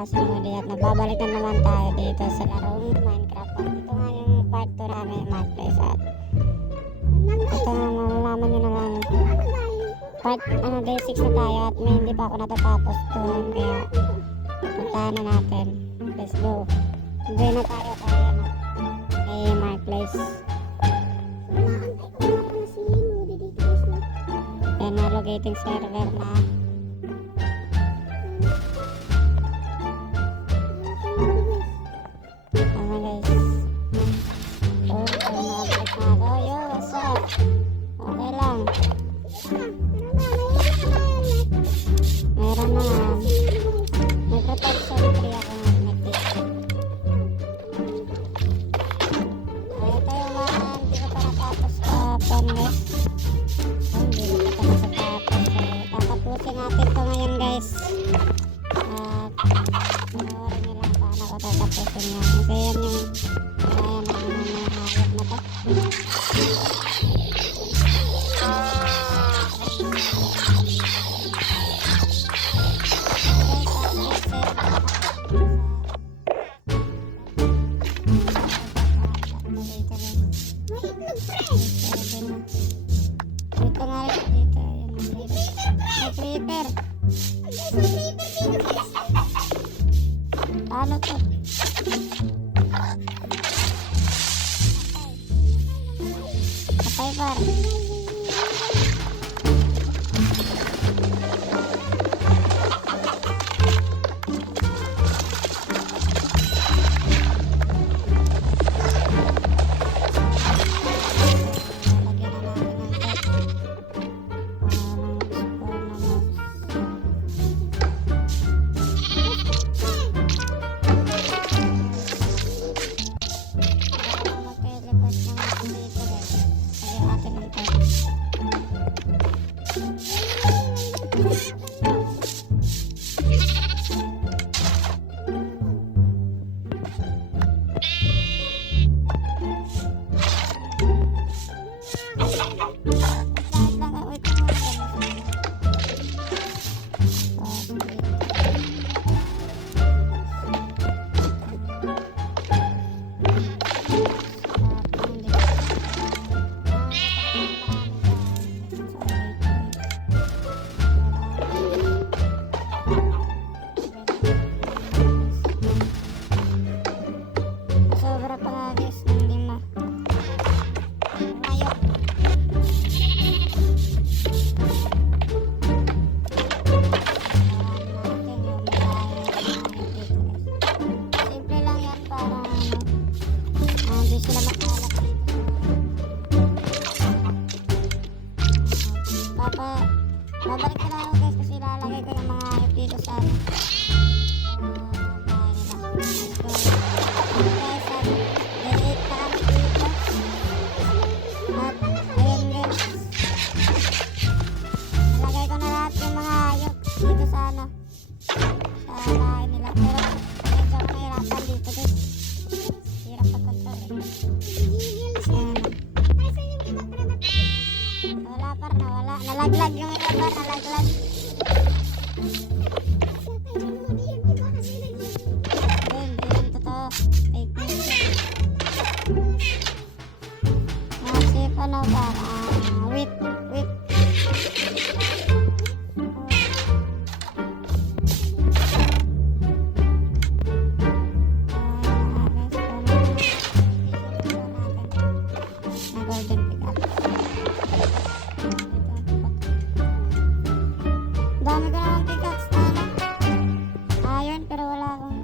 Plus Modi at nagbabalik na naman tayo dito sa larong Minecraft. At ito nga yung part 2 namin Marketplace at ito nga malalaman nyo naman part day 6 na tayo at may hindi pa ako natatapos doon kaya puntahan na natin. Let's go. Enjoy na tayo kay Marketplace. Yan na locating server na. Tama guys. Oh, nakabalik na ako. Yo, what's up? Okay lang. Meron na. May protection free ako ng nag-discount. Ito yung mga hindi ko pa natapos kahapon guys. Hindi ko pa natapos. So, tatapusin natin ito ngayon guys. At panoorin nyo lang paano ko tatapusin yan. Kasi yan yung kaya na hayop na to. Dito nga rin dito. May creeper. Ano to? Patay par. Babalik ko na ako guys kasi lalagay ko yung mga hayop dito sa bahay nila. Guys, at delete pa kami dito. At ayun guys, nalagay ko na lahat yung mga hayop dito sa sa bahay nila. Pero medyo ako nahirapan dito guys. Hirap pag-control eh. Wala par na wala. Nalaglag yung iba par, nalaglag. Hindi yan totoo. Fake news. Nasip ano par, wait. Golden pickup. Dami ko naman pickaxe na iron pero wala akong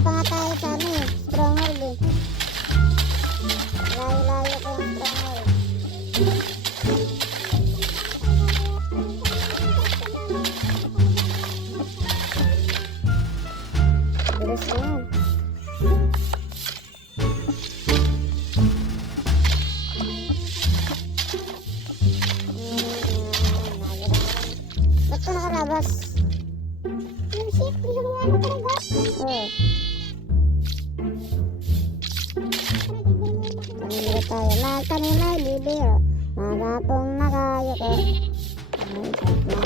pa nga tayo sa ano eh, stronghold eh. Layo-layo ko yung stronghold. Bilis na yun. Ba't ka nakalabas? Yung ship, yung ano talaga? Oo. Pamili tayo. Mahal kanina, bibiro. Magapong nakayo ko. Ay, shit na.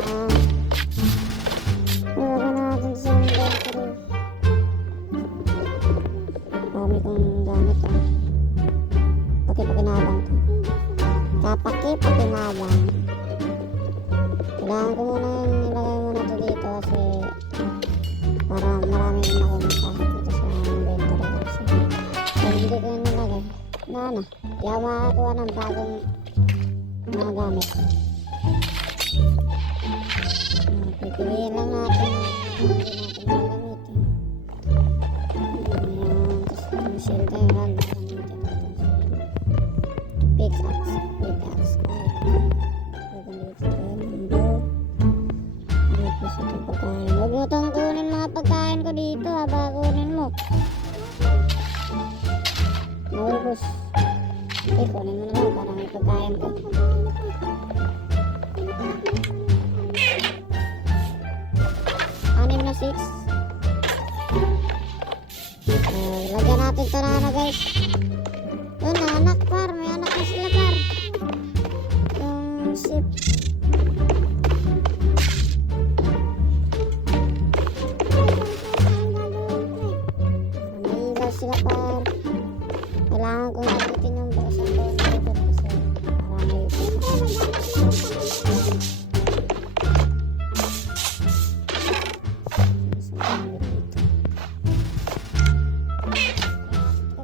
Ilagay natin sa inventory. Dami kong gamit ah. Pakipakinabang to. Kapakipakinabang. Kailangan ko muna yung nilagay muna to dito kasi para marami yung makumunta dito sa inventory kasi kung hindi ko yung nilagay na ano, di ako makakuha ng bagong mga gamit. Pipiliin lang natin hindi natin gagamitin. Ayan, tapos itong shield na yun gagamitin natin pickaxe huwag mo itong kunin mga pagkain ko dito ha, baka kunin mo naubos. Okay, kunin mo naman para may pagkain ko. Anim na 6. Lagyan natin ito na ano guys. Yun na anak par, may anak na sila par. Yung ship. Sila par. Kailangan kong gamitin yung buksan ko dito kasi para may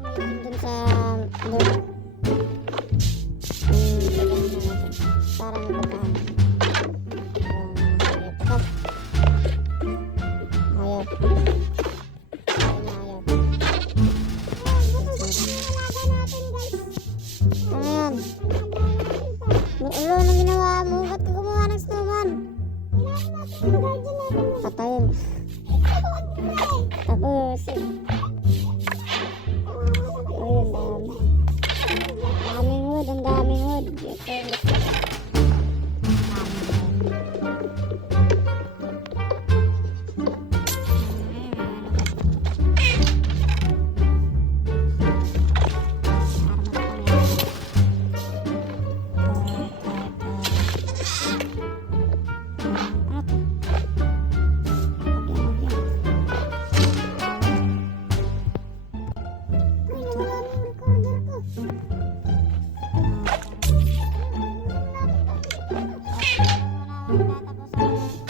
gamitin dun sa para may pagkain. Ayaw. Ano yan? Ulo, anong ginawa mo? Ba't ka gumawa ng snowman? Patayin. Tapos, ayun, dami. Daming wood, ang daming wood.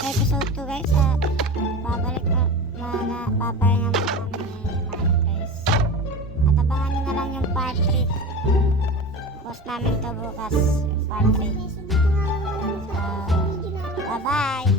Episode 2 guys at babalik na papahinga mo kami ni Marquez at abangan nyo na lang yung part 3 post namin to bukas yung part 3 so bye bye.